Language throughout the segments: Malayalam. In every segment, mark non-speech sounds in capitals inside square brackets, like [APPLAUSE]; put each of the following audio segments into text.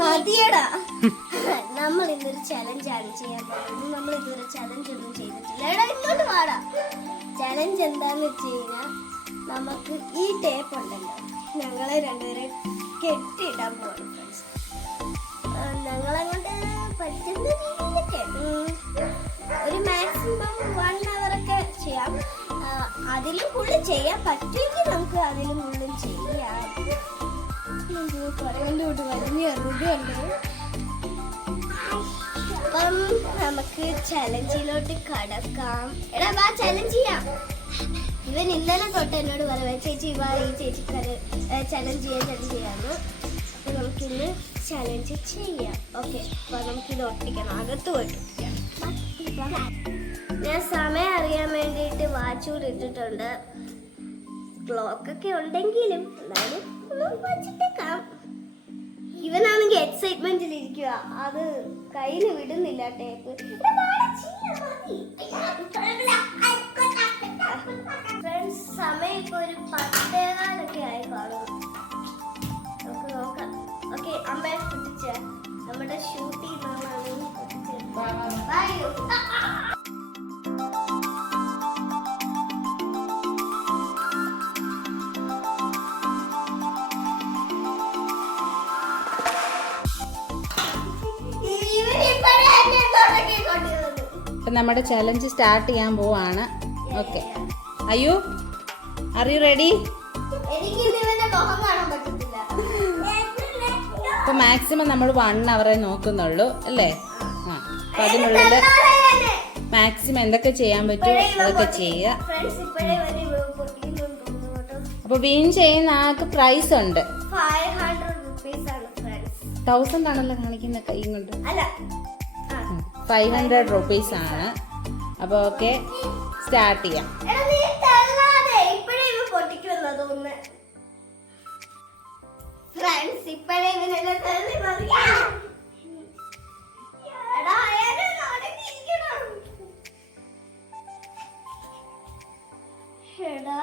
മതിയടാ [LAUGHS] നമ്മൾ ഇന്നൊരു ചലഞ്ച് ആണ് ചെയ്യാൻ പോകുന്നത്. നമ്മൾ ഇതുവരെ ചലഞ്ച് ഒന്നും ചെയ്തിട്ടില്ല. എടാ ഇങ്ങോട്ട് വാടാ. ചലഞ്ച് എന്താന്ന് വെച്ച് കഴിഞ്ഞാൽ നമുക്ക് ഈ ടേപ്പ് ഉണ്ടല്ലോ. ഞങ്ങളെ രണ്ടുപേരെ കെട്ടിയിടാൻ പോകുന്നു ഫ്രണ്ട്സ് ഞങ്ങളങ്ങോട്ട് പറ്റുന്ന രീതിയിലൊക്കെ. ഒരു മാക്സിമം വൺ അവർ ഒക്കെ ചെയ്യാം. അതിലും കൂടുതൽ ചെയ്യാൻ പറ്റുമെങ്കിൽ നമുക്ക് അതിലും കൂടുതൽ ചെയ്യാം. പറയുന്നോട്ട് വലിയ അറിവുണ്ട് അപ്പം നമുക്ക് ചലഞ്ചിലോട്ട് കടക്കാം. എടാ വാ ചലഞ്ച് ചെയ്യാം. ഇവൻ ഇന്നലെ തൊട്ട് എന്നോട് പറയാം ചേച്ചി വാ ഈ ചേച്ചിക്കാര് ചലഞ്ച് ചെയ്യാൻ ചലഞ്ച് ചെയ്യാന്ന്. അപ്പം നമുക്കിന്ന് ചലഞ്ച് ചെയ്യാം. ഓക്കെ അപ്പം നമുക്കിത് ഒട്ടിക്കണം അകത്ത് പോയിട്ട്. ഞാൻ സമയം അറിയാൻ വേണ്ടിയിട്ട് വാച്ചൂർ ഇട്ടിട്ടുണ്ട്. ക്ലോക്ക് ഒക്കെ ഉണ്ടെങ്കിലും എന്നാലും ഇവനാണെങ്കിൽ എക്സൈറ്റ്മെന്റിൽ ഇരിക്കുക അത് കയ്യിൽ വിടുന്നില്ല ടേപ്പ് അപ്പം നമ്മുടെ ചലഞ്ച് സ്റ്റാർട്ട് ചെയ്യാൻ പോവാണ്. ഓക്കെ അയ്യോ ആർ യു റെഡി ഇപ്പം മാക്സിമം നമ്മൾ വൺ അവറെ നോക്കുന്നുള്ളൂ അല്ലേ? ആ അപ്പം അതിനുള്ളിൽ മാക്സിമം എന്തൊക്കെ ചെയ്യാൻ പറ്റുമോ അതൊക്കെ ചെയ്യുക. അപ്പോൾ വിൻ ചെയ്യുന്ന ആൾക്ക് പ്രൈസ് ഉണ്ട്. തൗസൻഡ് ആണല്ലോ കാണിക്കുന്ന കൈ കൊണ്ട്. ഫൈവ് ഹൺഡ്രഡ് റുപ്പീസ് ആണ് അപ്പോൾ ഓക്കെ സ്റ്റാർട്ട് ചെയ്യാം. ഫ്രണ്ട്സ് എടാ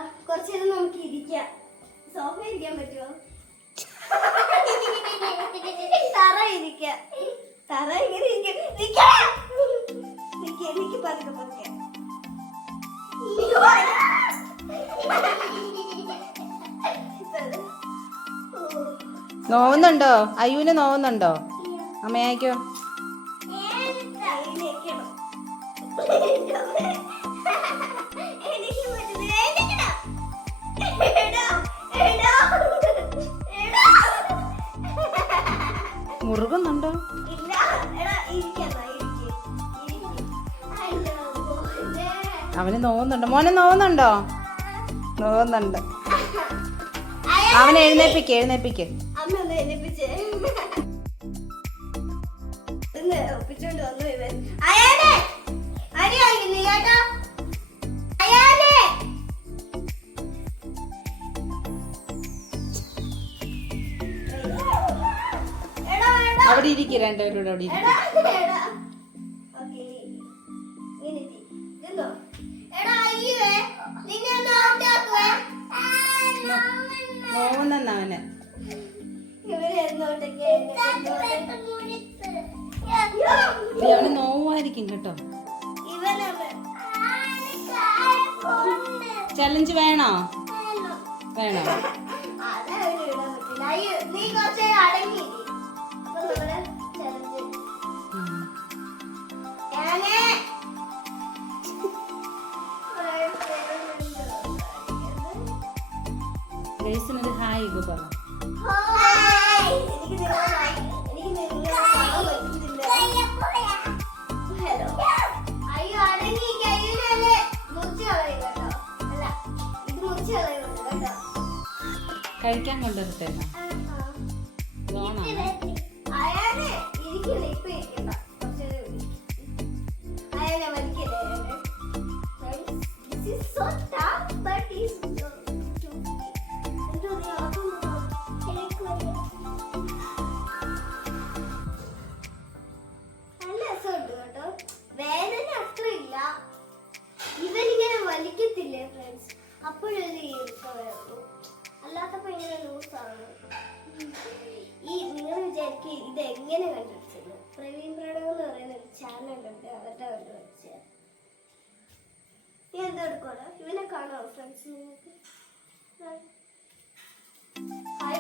ഇരിക്കാം. സോഫ ഇരിക്കാൻ പറ്റുമോ തറ ഇരിക്കാം. തറ ഇങ്ങനെ ഇരിക്കാം? എനിക്ക് പതുക്കെ പതുക്കെ നോവുന്നുണ്ടോ? അയ്യൂന് നോവുന്നുണ്ടോ? അമ്മയായിക്കോ മുറുകുന്നുണ്ടോ? അവന് നോവുന്നുണ്ടോ. മോനെ നോവുന്നുണ്ടോ? നോവുന്നുണ്ട്. അവനെ എഴുന്നേപ്പിക്ക് എഴുന്നേപ്പിക്ക്. അമ്മ രണ്ടുപേരും കൂടെ അവിടെ ഒപ്പിച്ചോണ്ട് നോവുന്നെന്ന് അവന് അവന് നോവായിരിക്കും കേട്ടോ. ചലഞ്ച് വേണോ? വേണോ. നീ കുറച്ച് നേരം ഇത് മുറിച്ച് കളയുന്നുണ്ട് കേട്ടോ കഴിക്കാൻ കൊണ്ടുവരട്ടെ? ഇതാണോ? നിങ്ങൾ ഇത് എങ്ങനെ കണ്ടുപിടിച്ചത്? പ്രവീൺ പ്രണവ് എന്ന് പറയുന്ന ഒരു ചാനലുണ്ട് അവരുടെ കണ്ടുപിടിച്ചത് നീ എന്താ ഇവനെ കാണാമോ ഫ്രണ്ട്സ് നിങ്ങൾക്ക് ഹായ്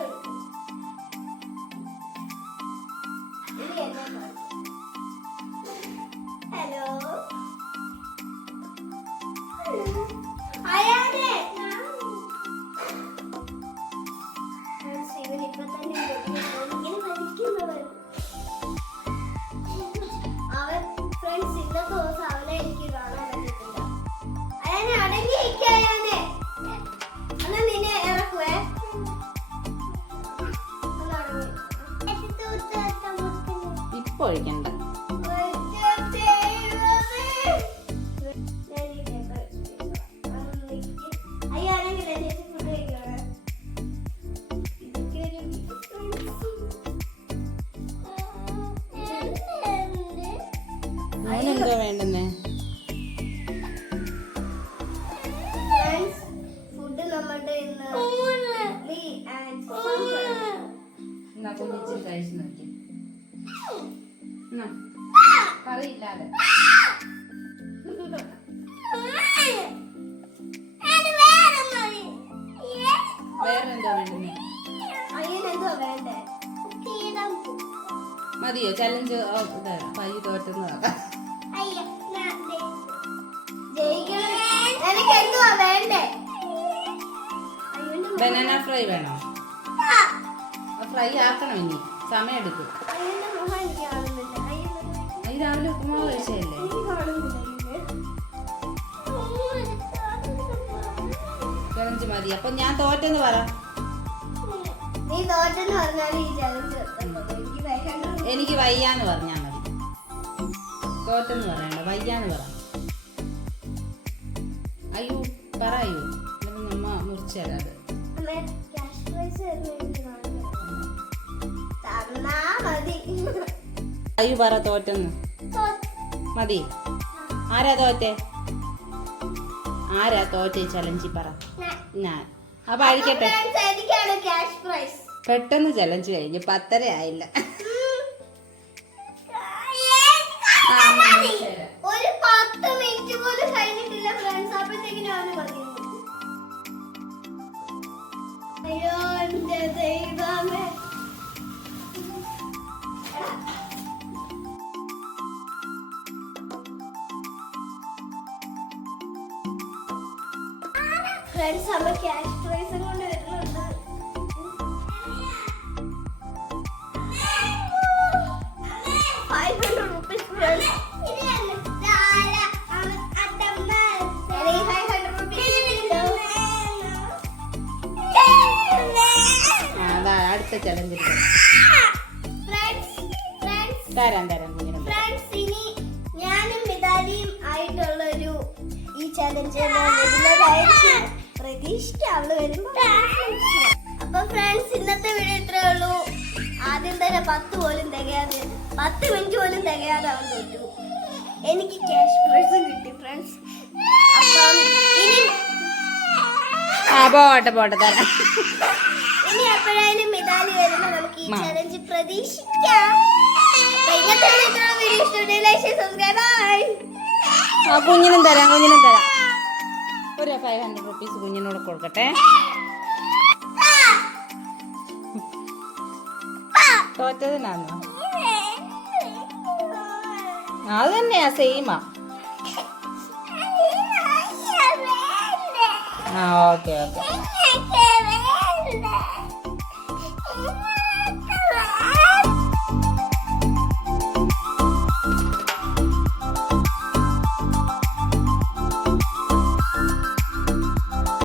എന്നാ കുഞ്ഞിച്ച് കഴിച്ചു നോക്കി. കറിയില്ലാതെ മതിയോ? ചലഞ്ച് പൈ തോറ്റുന്ന ബനാന ഫ്രൈ വേണോ? ഫ്രൈ ആക്കണം ഇനി. സമയം എടുക്കും രാവിലെ ഉപ്പുമാവ് കഴിച്ചതല്ലേ? ചലഞ്ച് മതി. അപ്പൊ ഞാൻ തോറ്റെന്ന് പറ. എനിക്ക് വയ്യാന്ന് പറഞ്ഞാൽ മതി. തോറ്റെന്ന് പറയണ്ട വയ്യാന്ന് പറ. അയ്യോ പറയോ നമ്മ മുറിച്ചത് തരാത് അയ്യോ പറ തോറ്റെന്ന്. മതി. ആരാ തോറ്റേ? ആരാ തോറ്റേ ചലഞ്ചി പറ. ഞാൻ. അപ്പൊ അഴിക്കട്ടെ പെട്ടെന്ന് ചലഞ്ച് കഴിഞ്ഞു പത്തര ആയില്ല. ഒരു പത്ത് മിനിറ്റ് പോലും കഴിഞ്ഞിട്ടില്ല ഫ്രണ്ട്സ് അപ്പോഴത്തേക്കിനും അവന് പറഞ്ഞു. അയ്യോ എന്റെ ദൈവമേ. ഫ്രണ്ട്സ് അമ്മ ക്യാഷ് തരാം തരാം കുഞ്ഞിനും തരാം. ഫ്രണ്ട്സ് ഇനി ഞാനും മിതാലിയും ആയിട്ടുള്ള ഒരു ഈ ചലഞ്ച് വരുന്നതായിരിക്കും പ്രതീക്ഷിക്ക അവൾ വരുമ്പോ അപ്പൊ ഫ്രണ്ട്സ് ഇന്നത്തെ വീഡിയോ ഇത്രേ ഉള്ളൂ. ആദ്യം തന്നെ പത്ത് പോലും തികയാതെ പത്ത് മിനിറ്റ് പോലും തികയാതെ അവൻ തോറ്റു എനിക്ക് ക്യാഷ് പേഴ്സും കിട്ടി ഫ്രണ്ട്സ് അപ്പം ഇനി ആ പോട്ടെ പോട്ടെ തരാം. ഇനി എപ്പോഴായാലും മിതാലി വരുമ്പോൾ നമുക്ക് ഈ ചലഞ്ച് പ്രതീക്ഷിക്കാം. ആ കുഞ്ഞിനും തരാം കുഞ്ഞിനും തരാം. ഒരു ഫൈവ് ഹൺഡ്രഡ് റുപ്പീസ് കുഞ്ഞിനോട് കൊടുക്കട്ടെ. തോറ്റതിനാന്നോ? അത് തന്നെയാ സെയിമാ ആ ഓക്കെ ഓക്കെ Anne.